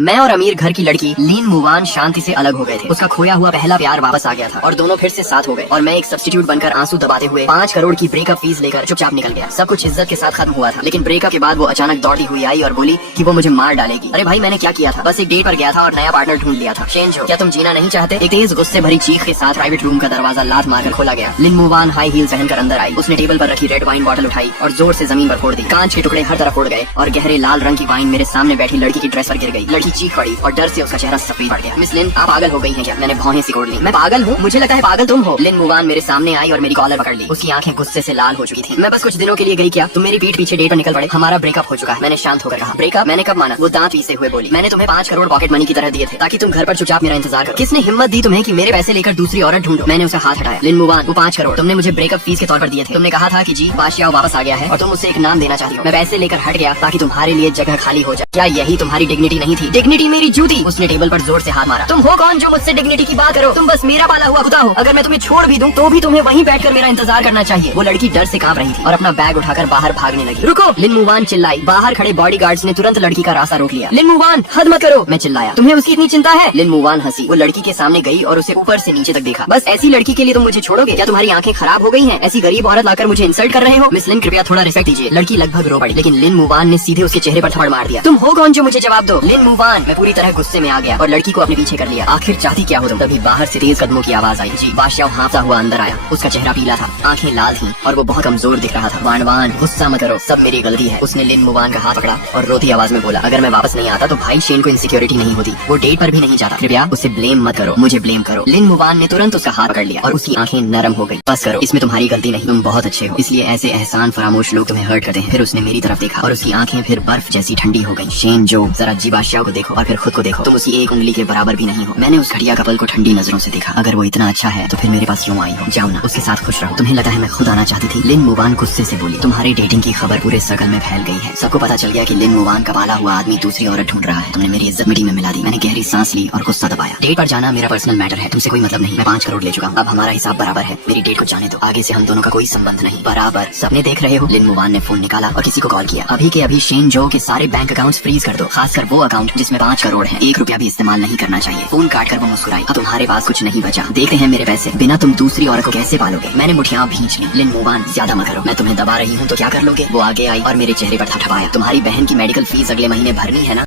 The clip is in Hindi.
मैं और अमीर घर की लड़की लीन मुवान शांति से अलग हो गए थे। उसका खोया हुआ पहला प्यार वापस आ गया था और दोनों फिर से साथ हो गए। और मैं एक सब्स्टिट्यूट बनकर आंसू दबाते हुए 5 करोड़ की ब्रेकअप फीस लेकर चुपचाप निकल गया। सब कुछ इज्जत के साथ खत्म हुआ था, लेकिन ब्रेकअप के बाद वो अचानक दौड़ती हुई आई और बोली कि वो मुझे मार डालेगी। अरे भाई, मैंने क्या किया था? बस एक डेट पर गया था और नया पार्टनर ढूंढ लिया था। चेंज हो, क्या तुम जीना नहीं चाहते? एक तेज गुस्से भरी चीख के साथ प्राइवेट रूम का दरवाजा लात मारकर खोला गया। लिन मुवान हाई हील पहनकर अंदर आई। उसने टेबल पर रखी रेड वाइन बॉटल उठाई और जोर से जमीन पर फोड़ दी। कांच के टुकड़े हर तरफ उड़ गए और गहरे लाल रंग की वाइन मेरे सामने बैठी लड़की की ड्रेस पर गिर गई। लड़की चीख पड़ी और डर से उसका चेहरा सफेद पड़ गया। मिस लिन, आप पागल हो गई हैं क्या? मैंने भौहें सिकोड़ ली। मैं पागल हूँ? मुझे लगता है पागल तुम हो। लिन मुवान मेरे सामने आई और मेरी कॉलर पकड़ ली। उसकी आंखें गुस्से से लाल हो चुकी थी। मैं बस कुछ दिनों के लिए गई क्या? तुम मेरी पीठ पीछे डेट पर निकल पड़े। हमारा ब्रेकअप हो चुका है। मैंने शांत होकर कहा। ब्रेकअप? मैंने कब माना? वो दांत पीसे हुए बोली। मैंने तुम्हें 5 करोड़ पॉकेट मनी की तरह दिए थे ताकि तुम घर पर चुपचाप मेरा इंतजार करो। किसने हिम्मत दी तुम्हें कि मेरे पैसे लेकर दूसरी औरत ढूंढो? मैंने उसे हाथ हटाया। लिन मुवान, वो 5 करोड़ तुमने मुझे ब्रेकअप फीस के तौर पर दिए थे। तुमने कहा था कि जी बादशाह वापस आ गया है और तुम उसे एक नाम देना चाहती हो। मैं पैसे लेकर हट गया ताकि तुम्हारे लिए जगह खाली हो जाए। क्या यही तुम्हारी डिग्निटी नहीं थी? डिग्निटी मेरी जूती। उसने टेबल पर जोर से हाथ मारा। तुम हो कौन जो मुझसे डिग्निटी की बात करो? तुम बस मेरा पाला हुआ कुत्ता हो। अगर मैं तुम्हें छोड़ भी दूं तो भी तुम्हें वहीं बैठकर मेरा इंतजार करना चाहिए। वो लड़की डर से कांप रही थी और अपना बैग उठाकर बाहर भागने लगी। रुको! लिन मुवान चिल्लाई। बाहर खड़े बॉडीगार्ड्स ने तुरंत लड़की का रास्ता रोक लिया। लिन मुवान, हद मत करो! मैं चिल्लाया। तुम्हें उसकी इतनी चिंता है? लिन मुवान हंसी। वो लड़की के सामने गई और उसे ऊपर से नीचे तक देखा। बस ऐसी लड़की के लिए तुम मुझे छोड़ोगे? क्या तुम्हारी आंखें खराब हो गई हैं? ऐसी गरीब औरत लाकर मुझे इंसल्ट कर रहे हो? मिस लिन, कृपया थोड़ा रिस्पेक्ट दीजिए। लड़की लगभग रो पड़ी, लेकिन लिन मुवान ने सीधे उसके चेहरे पर थप्पड़ मार दिया। तुम हो कौन जो मुझे जवाब दो? लिन मुवान! मैं पूरी तरह गुस्से में आ गया और लड़की को अपने पीछे कर लिया। आखिर चाहती क्या हो तुम? तभी बाहर से तेज कदमों की आवाज आई। जी, बादशाह हाँफता हुआ अंदर आया। उसका चेहरा पीला था, आंखें लाल थीं और वो बहुत कमजोर दिख रहा था। वान वान, गुस्सा मत करो, सब मेरी गलती है। उसने लिन मुवान का हाथ पकड़ा और रोती आवाज में बोला, अगर मैं वापस नहीं आता तो भाई शेन को इनसिक्योरिटी नहीं होती। वो डेट पर भी नहीं जाता। कृपया उसे ब्लेम मत करो, मुझे ब्लेम करो। लिन मुवान ने तुरंत उसका हाथ पकड़ लिया और उसकी आंखें नरम हो गई। बस करो, इसमें तुम्हारी गलती नहीं, तुम बहुत अच्छे हो, इसलिए ऐसे एहसान फरामोश लोग तुम्हें हर्ट करते हैं। फिर उसने मेरी तरफ देखा और उसकी आंखें फिर बर्फ जैसी ठंडी हो गई। शेन जो, जरा जी बादशाह को देखो और फिर खुद को देखो। तुम उसकी एक उंगली के बराबर भी नहीं हो। मैंने उस घटिया कपल को ठंडी नजरों से देखा। अगर वो इतना अच्छा है तो फिर मेरे पास क्यों आई हो? जाओ ना, उसके साथ खुश रहो। तुम्हें लगा है मैं खुद आना चाहती थी? लिन मुवान गुस्से से बोली। तुम्हारी डेटिंग की खबर पूरे सर्कल में फैल गई है। सबको पता चल गया कि लिन मुवान का पाला हुआ आदमी दूसरी औरत ढूंढ रहा है। तुमने मेरी इज्जत मिट्टी में मिला दी। मैंने गहरी सांस ली और गुस्सा दबाया। डेट पर जाना मेरा पर्सनल मैटर है, तुमसे कोई मतलब नहीं। मैं 5 करोड़ ले चुका हूं, अब हमारा हिसाब बराबर है। मेरी डेट को जाने दो, आगे से हम दोनों का कोई संबंध नहीं। बराबर, सपने देख रहे हो? लिन मुवान ने फोन निकाला और किसी को कॉल किया। अभी के अभी शेन जो के सारे बैंक अकाउंट्स फ्रीज कर दो, खासकर वो अकाउंट जिसमें 5 करोड़ है। 1 रुपया भी इस्तेमाल नहीं करना चाहिए। फोन काट कर वो मुस्कुराई। अब तुम्हारे पास कुछ नहीं बचा। देखते हैं मेरे पैसे बिना तुम दूसरी औरत को कैसे पालोगे। मैंने मुठियां भींच ली। लिन मुवान, ज्यादा मत करो, मैं तुम्हें दबा रही हूँ तो क्या कर लोगे? वो आगे आई और मेरे चेहरे पर थपथपाया। तुम्हारी बहन की मेडिकल फीस अगले महीने भरनी है ना?